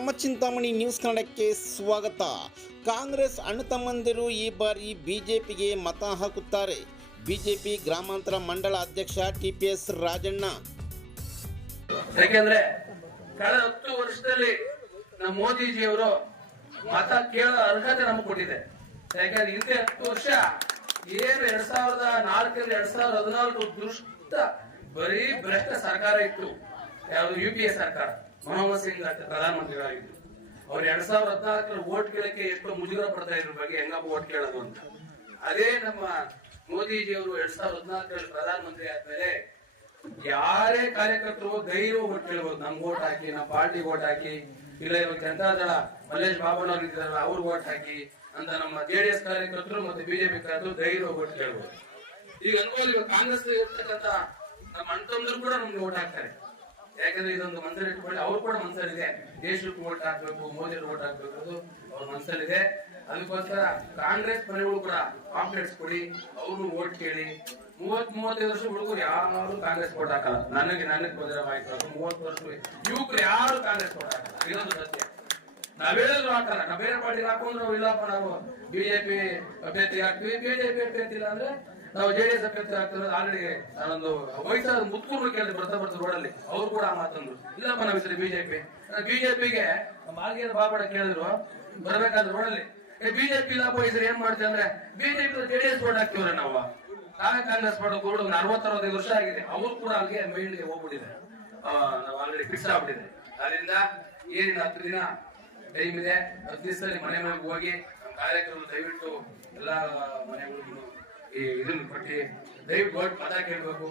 ನಮ್ಮ ಚಿಂತಾಮಣಿ ನ್ಯೂಸ್ ಕನ್ನಡಕ್ಕೆ ಸ್ವಾಗತ. ಕಾಂಗ್ರೆಸ್ ಅಣ್ಣತಮ್ಮಂದಿರು ಈ ಬಾರಿ ಬಿಜೆಪಿಗೆ ಮತ ಹಾಕುತ್ತಾರೆ. ಬಿಜೆಪಿ ಗ್ರಾಮಾಂತರ ಮಂಡಳ ಅಧ್ಯಕ್ಷ ಟಿಪಿಎಸ್ ರಾಜಣ್ಣ. ಯಾಕೆಂದ್ರೆ ಕಳೆದ 10 ವರ್ಷದಲ್ಲಿ ನಮ್ಮ ಮೋದಿಜಿಯವರು ಮತ ಕೇಳೋ ಅರ್ಹತೆ ನಮಗೆ ಕೊಟ್ಟಿದೆ. ಯಾಕಂದ್ರೆ ಹಿಂದೆ 10 ವರ್ಷ ಏನು 2004 2014 ದುಷ್ಟ ಬರೀ ಭ್ರಷ್ಟ ಸರ್ಕಾರ ಇತ್ತು. ಯಾವುದು UPA ಸರ್ಕಾರ, ಮನಮೋಹನ್ ಸಿಂಗ್ ಪ್ರಧಾನಮಂತ್ರಿಗಳಾಗಿದ್ರು. ಅವ್ರು 2014 ವೋಟ್ ಕೇಳಕ್ಕೆ ಎಷ್ಟೋ ಮುಜುಗರ ಪಡ್ತಾ ಇದ್ರ ಬಗ್ಗೆ ಹೆಂಗಪ್ಪ ವೋಟ್ ಕೇಳೋದು ಅಂತ. ಅದೇ ನಮ್ಮ ಮೋದಿಜಿಯವರು 2014 ಪ್ರಧಾನಮಂತ್ರಿ ಆದ್ಮೇಲೆ ಯಾರೇ ಕಾರ್ಯಕರ್ತರು ಧೈರ್ಯ ವೋಟ್ ಕೇಳಬಹುದು. ನಮ್ಗೆ ವೋಟ್ ಹಾಕಿ, ನಮ್ಮ ಪಾರ್ಟಿ ವೋಟ್ ಹಾಕಿ, ಇಲ್ಲ ಇವಾಗ ಜನತಾದಳ ಮಲ್ಲೇಶ್ ಬಾಬನವ್ರು ಇದ್ದಾರೆ ಅವ್ರು ವೋಟ್ ಹಾಕಿ ಅಂತ ನಮ್ಮ JDS ಕಾರ್ಯಕರ್ತರು ಮತ್ತೆ ಬಿಜೆಪಿ ಕಾರ್ಯಕರ್ತರು ಧೈರ್ಯ ವೋಟ್ ಕೇಳಬಹುದು. ಈಗ ಅನ್ಬೋದು ಇವಾಗ ಕಾಂಗ್ರೆಸ್ ಇರ್ತಕ್ಕಂಥ ನಮ್ಮ ಅಣ್ತಂದ್ರು ಕೂಡ ನಮ್ಗೆ ವೋಟ್ ಹಾಕ್ತಾರೆ. ಯಾಕಂದ್ರೆ ಇದೊಂದು ಮನಸ್ಸಲ್ಲಿ ಇಟ್ಕೊಳ್ಳಿ, ಅವ್ರು ಕೂಡ ಮನಸ್ಸಲ್ಲಿದೆ ದೇಶಕ್ಕೆ ವೋಟ್ ಹಾಕ್ಬೇಕು, ಮೋದಿ ವೋಟ್ ಹಾಕ್ಬೇಕು, ಅದು ಅವ್ರ ಮನಸ್ಸಲ್ಲಿದೆ. ಅದಕ್ಕೋಸ್ಕರ ಕಾಂಗ್ರೆಸ್ ಮನೆಗಳು ಕೂಡ ಕಾಂಪ್ಲೆಕ್ಸ್ ಕೊಡಿ, ಅವ್ರು ವೋಟ್ ಕೇಳಿ. 30-35 ವರ್ಷ ಹುಡುಗರು ಯಾರು ಕಾಂಗ್ರೆಸ್ ವೋಟ್ ಹಾಕಲ್ಲ. ನನಗೆ ಬಂದಿರೋ ಮಾಹಿತಿ 30 ವರ್ಷ ಯುವಕರು ಯಾರು ಕಾಂಗ್ರೆಸ್ ವೋಟ್ ಹಾಕಲ್ಲ. ಇದೊಂದು ಸತ್ಯ. ನಾವೇಳಿದ್ರು ಹಾಕಲ್ಲ. ನಾವು ಬೇರೆ ಪಾರ್ಟಿಗೆ ಹಾಕೊಂಡ್ರು ಇಲ್ಲಪ್ಪ ನಾವು ಬಿಜೆಪಿ ಅಭ್ಯರ್ಥಿ ಹಾಕ್ತಿವಿ, ಬಿಜೆಪಿ ಅಭ್ಯರ್ಥಿ ಇಲ್ಲ ಅಂದ್ರೆ ನಾವು JDS ಅಭ್ಯರ್ಥಿ ಆಗ್ತದೆ. ಆಲ್ರೆಡಿ ನಾನೊಂದು ವಯಸ್ಸಾದ ಮುತ್ಕೂರು ಕೇಳಿದೆ ಬರ್ತಾ ರೋಡಲ್ಲಿ, ಅವ್ರು ಕೂಡ ಮಾತಂದ್ರು ಇಲ್ಲಪ್ಪ ನಾವು ಹೆಸರು ಬಿಜೆಪಿಗೆ ಮಾಲ್ಗೇರ ಬಾಬಾಡ ಕೇಳಿದ್ರು ಬರ್ಬೇಕಾದ್ರೆ ರೋಡಲ್ಲಿ, ಬಿಜೆಪಿ ಇಲ್ಲಪ್ಪ ಹೆಸರು ಏನ್ ಮಾಡ್ತೀವಿ ಅಂದ್ರೆ ಬಿಜೆಪಿ JDS ವೋಟ್ ಹಾಕ್ತಿವ್ರೆ ನಾವು. ನಾವೇ ಕಾಂಗ್ರೆಸ್ ಮಾಡೋದು 40-65 ವರ್ಷ ಆಗಿದೆ. ಅವ್ರು ಕೂಡ ಅಲ್ಲಿಗೆ ಮೈಂಡ್ಗೆ ಹೋಗ್ಬಿಟ್ಟಿದೆ, ನಾವು ಆಲ್ರೆಡಿ ಫಿಕ್ಸ್ ಆಗ್ಬಿಟ್ಟಿದೆ. ಅದರಿಂದ ಏನಿಲ್ಲ 10 ದಿನ ಟೈಮ್ ಇದೆ. 10 ದಿವಸದಲ್ಲಿ ಮನೆ ಮನೆಗೆ ಹೋಗಿ ಕಾರ್ಯಕ್ರಮ ದಯವಿಟ್ಟು ಎಲ್ಲಾ ಮನೆಗಳಿಗೂ ಈ ಇದನ್ನ ಕೊಟ್ಟಿ ದಯವಿಟ್ಟು ಮತ ಕೇಳಬೇಕು.